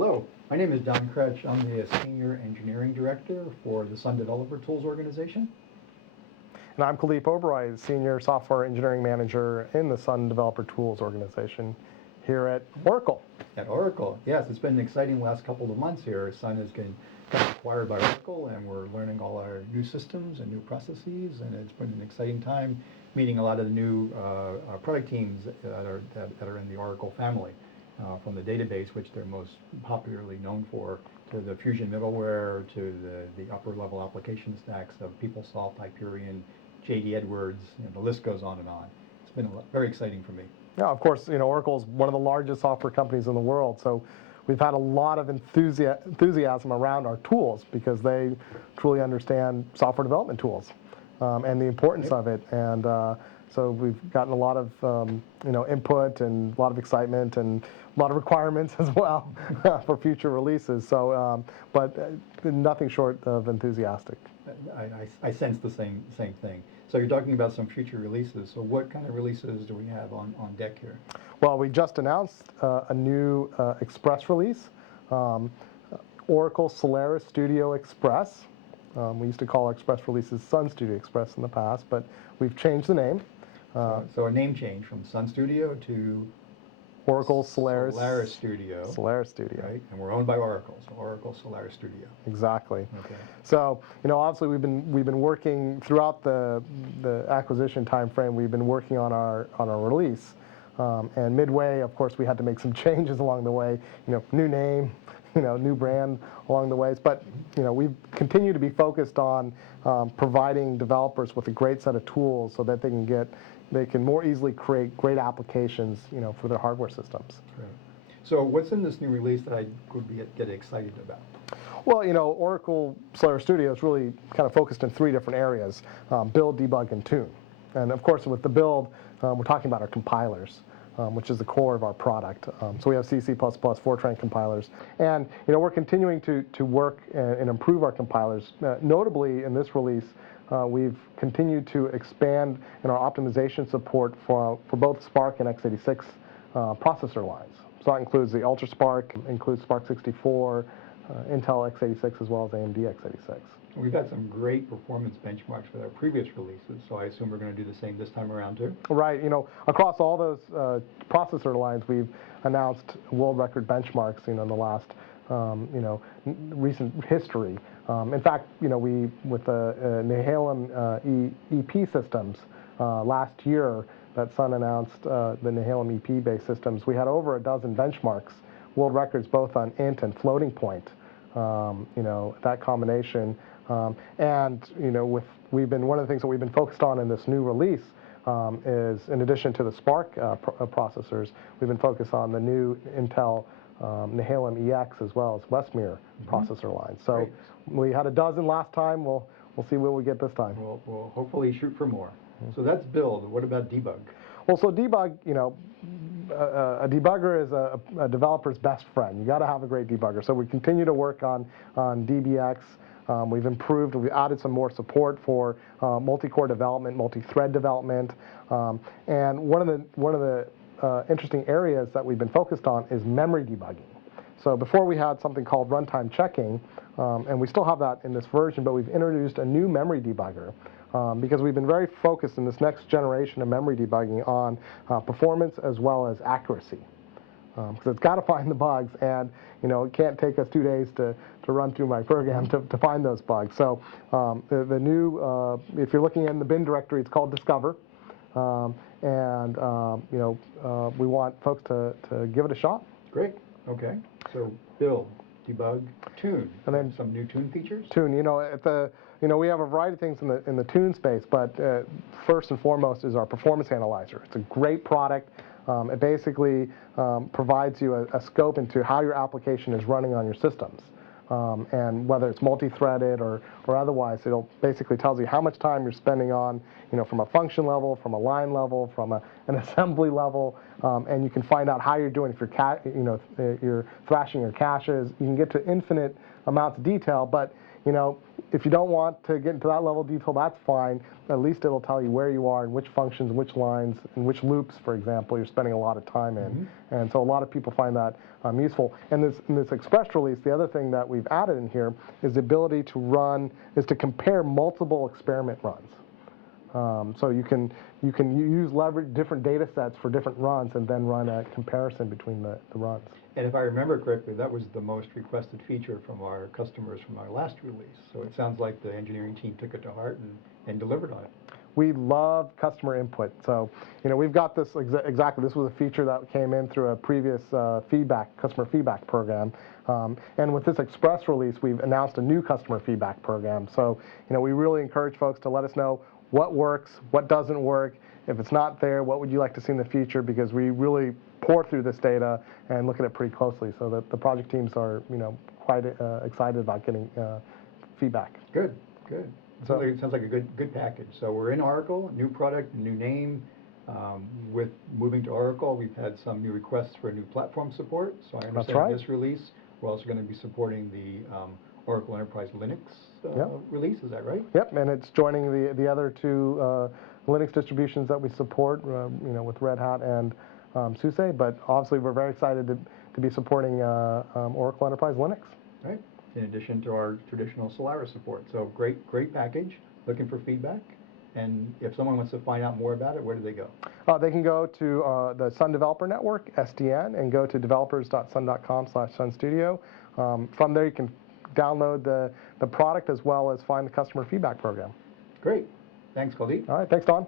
Hello, my name is Don Kretsch. I'm the Senior Engineering Director for the Sun Developer Tools organization. And I'm Khalip Oberoi, Senior Software Engineering Manager in the Sun Developer Tools organization here at Oracle. At Oracle, yes, it's been an exciting last couple of months here. Sun is getting acquired by Oracle, and we're learning all our new systems and new processes, and it's been an exciting time meeting a lot of the new product teams that are in the Oracle family. From the database, which they're most popularly known for, to the Fusion middleware, to the upper level application stacks of PeopleSoft, Hyperion, JD Edwards, the list goes on and on. It's been very exciting for me. Yeah, of course, Oracle is one of the largest software companies in the world, so we've had a lot of enthusiasm around our tools because they truly understand software development tools and the importance of it. And so we've gotten a lot of input and a lot of excitement and a lot of requirements as well for future releases. So, but nothing short of enthusiastic. I sense the same thing. So you're talking about some future releases. So what kind of releases do we have on deck here? Well, we just announced a new Express release, Oracle Solaris Studio Express. We used to call our Express releases Sun Studio Express in the past, but we've changed the name. So a name change from Sun Studio to Oracle Solaris Studio. Solaris Studio. Right, and we're owned by Oracle, so Oracle Solaris Studio. Exactly. Okay. So obviously we've been working throughout the acquisition time frame. We've been working on our release, and midway, of course, we had to make some changes along the way. New name, new brand along the ways. But we continue to be focused on providing developers with a great set of tools so that they can more easily create great applications, for their hardware systems. Right. So what's in this new release that I would get excited about? Well, Oracle Solaris Studio is really kind of focused in three different areas: build, debug, and tune. And of course, with the build, we're talking about our compilers, which is the core of our product. So we have C, C++, Fortran compilers. And we're continuing to work and improve our compilers. Notably, in this release, we've continued to expand in our optimization support for both SPARC and x86 processor lines. So that includes the UltraSPARC, includes SPARC 64, Intel x86, as well as AMD x86. We've had some great performance benchmarks with our previous releases, so I assume we're going to do the same this time around too? Right. Across all those processor lines, we've announced world record benchmarks, in the last, recent history. In fact, we, with the Nehalem EP systems last year that Sun announced, the Nehalem EP-based systems, we had over a dozen benchmarks, world records both on int and floating point, that combination. And one of the things that we've been focused on in this new release is, in addition to the SPARC processors, we've been focused on the new Intel Nehalem EX as well as Westmere processor lines. So Great. We had a dozen last time. We'll see what we get this time. We'll hopefully shoot for more. So that's build. What about debug? Well, so debug, a debugger is a developer's best friend. You got to have a great debugger. So we continue to work on DBX. We've improved. We've added some more support for multi-core development, multi-thread development, and one of the interesting areas that we've been focused on is memory debugging. So before we had something called runtime checking, and we still have that in this version, but we've introduced a new memory debugger because we've been very focused in this next generation of memory debugging on performance as well as accuracy. Because it's got to find the bugs, and it can't take us 2 days to run through my program to find those bugs. So the new, if you're looking in the bin directory, it's called Discover, and we want folks to give it a shot. Great. Okay. So build, debug, tune, and then some new tune features. Tune. We have a variety of things in the tune space, but first and foremost is our performance analyzer. It's a great product. It basically provides you a scope into how your application is running on your systems. And whether it's multi-threaded or otherwise, it'll basically tells you how much time you're spending on, from a function level, from a line level, from an assembly level, and you can find out how you're doing. If you're thrashing your caches, you can get to infinite amounts of detail. But you know, if you don't want to get into that level of detail, that's fine. At least it'll tell you where you are and which functions, which lines, and which loops, for example, you're spending a lot of time in. And so a lot of people find that useful. And in this express release, the other thing that we've added in here is the ability to compare multiple experiment runs. So you can leverage different data sets for different runs and then run a comparison between the runs. And if I remember correctly, that was the most requested feature from our customers from our last release. So it sounds like the engineering team took it to heart and delivered on it. We love customer input. So, you know, we've got this exactly. This was a feature that came in through a previous customer feedback program. And with this express release, we've announced a new customer feedback program. So, you know, we really encourage folks to let us know what works, what doesn't work. If it's not there, what would you like to see in the future? Because we really pour through this data and look at it pretty closely. So that the project teams are, you know, quite excited about getting feedback. Good, good. It sounds like a good package. So we're in Oracle, new product, new name. With moving to Oracle, we've had some new requests for new platform support. So I understand this release, we're also going to be supporting the Oracle Enterprise Linux release. Is that right? Yep, and it's joining the other two Linux distributions that we support, you know, with Red Hat and SUSE. But obviously, we're very excited to be supporting Oracle Enterprise Linux. Right. In addition to our traditional Solaris support. So great package. Looking for feedback. And if someone wants to find out more about it, where do they go? They can go to the Sun Developer Network, SDN, and go to developers.sun.com/sunstudio. From there, you can download the product as well as find the customer feedback program. Great. Thanks, Kuldeep. All right. Thanks, Don.